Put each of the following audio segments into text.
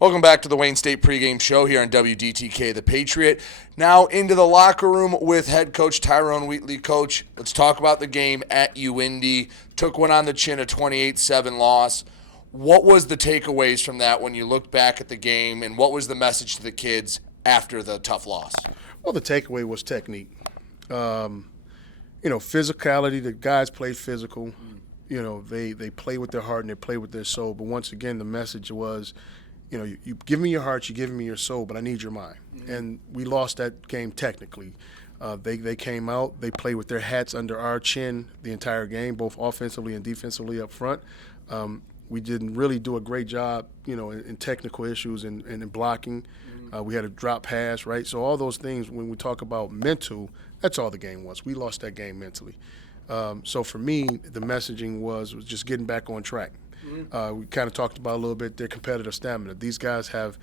Welcome back to the Wayne State pregame show here on WDTK The Patriot. Now into the locker room with head coach Tyrone Wheatley. Coach, let's talk about the game at UIndy. Took one on the chin, a 28-7 loss. What was the takeaways from that when you look back at the game, and what was the message to the kids after the tough loss? Well, the takeaway was technique. Physicality, the guys played physical. They play with their heart and they play with their soul. But once again, the message was, you give me your heart, you give me your soul, but I need your mind. Mm-hmm. And we lost that game technically. They came out, they played with their hats under our chin the entire game, both offensively and defensively up front. We didn't really do a great job, in technical issues and in blocking. We had a drop pass, right? So all those things, when we talk about mental, that's all the game was. We lost that game mentally. So for me, the messaging was just getting back on track. We kind of talked about a little bit their competitive stamina. These guys have,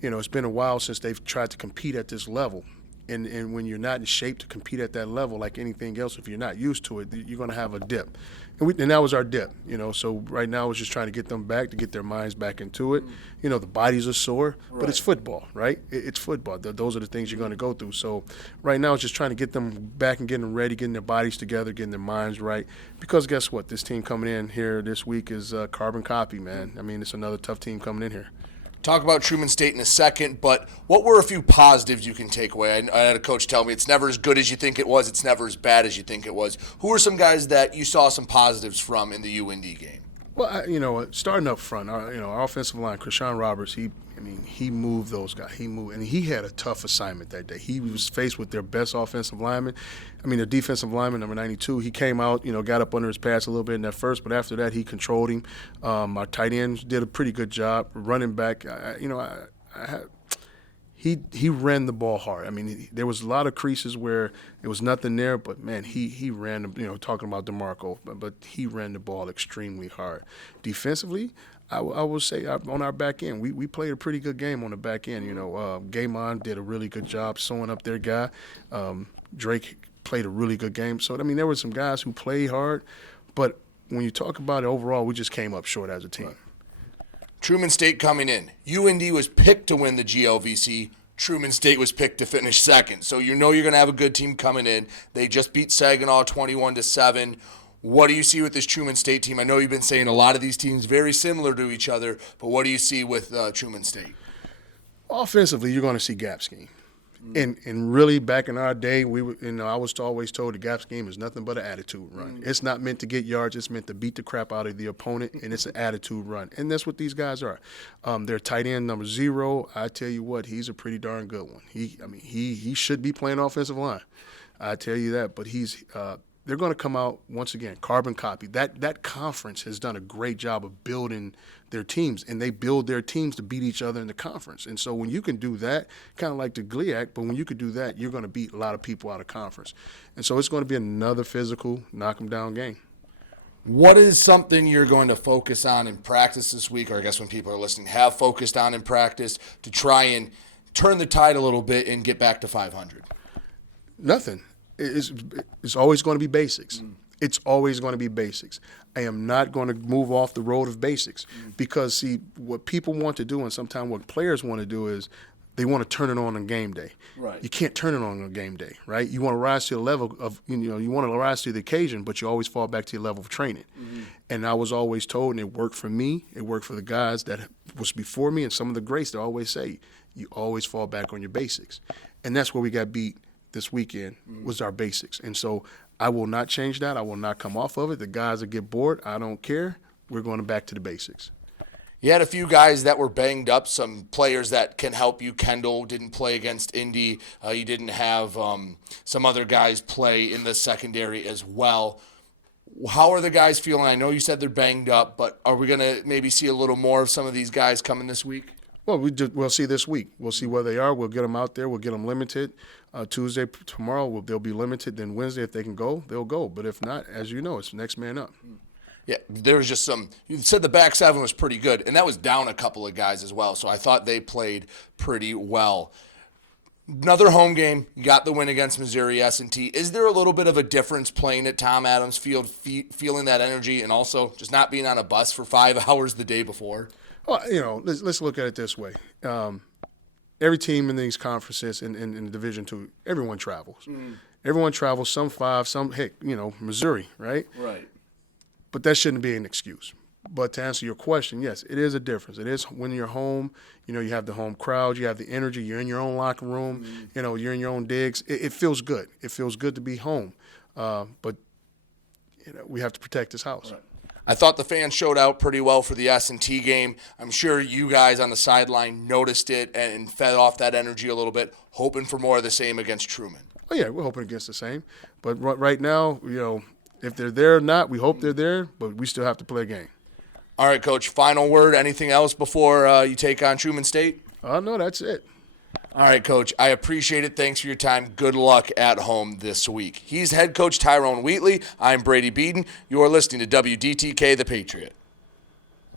it's been a while since they've tried to compete at this level. And when you're not in shape to compete at that level, like anything else, if you're not used to it, you're going to have a dip. And that was our dip, So right now it's just trying to get them back, to get their minds back into it. The bodies are sore, but it's football, right? It's football. Those are the things you're going to go through. So right now it's just trying to get them back and getting them ready, getting their bodies together, getting their minds right. Because guess what? This team coming in here this week is carbon copy, man. I mean, it's another tough team coming in here. Talk about Truman State in a second, but what were a few positives you can take away? I had a coach tell me it's never as good as you think it was. It's never as bad as you think it was. Who are some guys that you saw some positives from in the UND game? Well, starting up front, our offensive line, Krishan Roberts, he moved those guys. He moved, and he had a tough assignment that day. He was faced with their best offensive lineman. The defensive lineman, number 92, he came out, got up under his pads a little bit in that first, but after that, he controlled him. Our tight ends did a pretty good job. Running back, He ran the ball hard. There was a lot of creases where there was nothing there, but, man, he ran, talking about DeMarco, but he ran the ball extremely hard. Defensively, I will say on our back end, we played a pretty good game on the back end. Gaimon did a really good job sewing up their guy. Drake played a really good game. So, there were some guys who played hard, but when you talk about it overall, we just came up short as a team. Right. Truman State coming in. UND was picked to win the GLVC. Truman State was picked to finish second. So you're going to have a good team coming in. They just beat Saginaw 21-7. What do you see with this Truman State team? I know you've been saying a lot of these teams very similar to each other, but what do you see with Truman State? Offensively, you're going to see gap scheme. And really, back in our day, I was always told the gap scheme is nothing but an attitude run. It's not meant to get yards. It's meant to beat the crap out of the opponent, and it's an attitude run. And that's what these guys are. Their tight end, number 0, I tell you what, he's a pretty darn good one. He should be playing offensive line. I tell you that. But they're going to come out, once again, carbon copy. That conference has done a great job of building their teams, and they build their teams to beat each other in the conference. And so when you can do that, kind of like the GLIAC, but when you can do that, you're going to beat a lot of people out of conference. And so it's going to be another physical, knock-them-down game. What is something you're going to focus on in practice this week, or I guess when people are listening, have focused on in practice to try and turn the tide a little bit and get back to 500? Nothing. It's always going to be basics. It's always going to be basics. I am not going to move off the road of basics because, see, what people want to do and sometimes what players want to do is they want to turn it on game day. Right. You can't turn it on game day, right? You want to rise to the level of, you want to rise to the occasion, but you always fall back to your level of training. And I was always told, and it worked for me, it worked for the guys that was before me, and some of the greats, they always say, you always fall back on your basics. And that's where we got beat this weekend, was our basics. And so I will not change that. I will not come off of it. The guys that get bored, I don't care. We're going back to the basics. You had a few guys that were banged up, some players that can help you. Kendall didn't play against Indy. You didn't have some other guys play in the secondary as well. How are the guys feeling? I know you said they're banged up, but are we going to maybe see a little more of some of these guys coming this week? Well, we'll see this week. We'll see where they are. We'll get them out there. We'll get them limited. Tuesday, tomorrow, they'll be limited. Then Wednesday, if they can go, they'll go. But if not, as you know, it's next man up. Yeah, there was just you said the back seven was pretty good, and that was down a couple of guys as well. So I thought they played pretty well. Another home game, you got the win against Missouri S&T. Is there a little bit of a difference playing at Tom Adams Field, feeling that energy, and also just not being on a bus for 5 hours the day before? Well, let's look at it this way. Every team in these conferences in the Division II, everyone travels. Everyone travels, some 5, some, heck, Missouri, right? Right. But that shouldn't be an excuse. But to answer your question, yes, it is a difference. It is when you're home, you have the home crowd, you have the energy, you're in your own locker room, you're in your own digs. It feels good. It feels good to be home. But we have to protect this house. Right. I thought the fans showed out pretty well for the S&T game. I'm sure you guys on the sideline noticed it and fed off that energy a little bit, hoping for more of the same against Truman. Oh, yeah, we're hoping against the same. But right now, if they're there or not, we hope they're there, but we still have to play a game. All right, Coach, final word. Anything else before you take on Truman State? No, that's it. All right, Coach, I appreciate it. Thanks for your time. Good luck at home this week. He's head coach Tyrone Wheatley. I'm Brady Beedon. You are listening to WDTK The Patriot.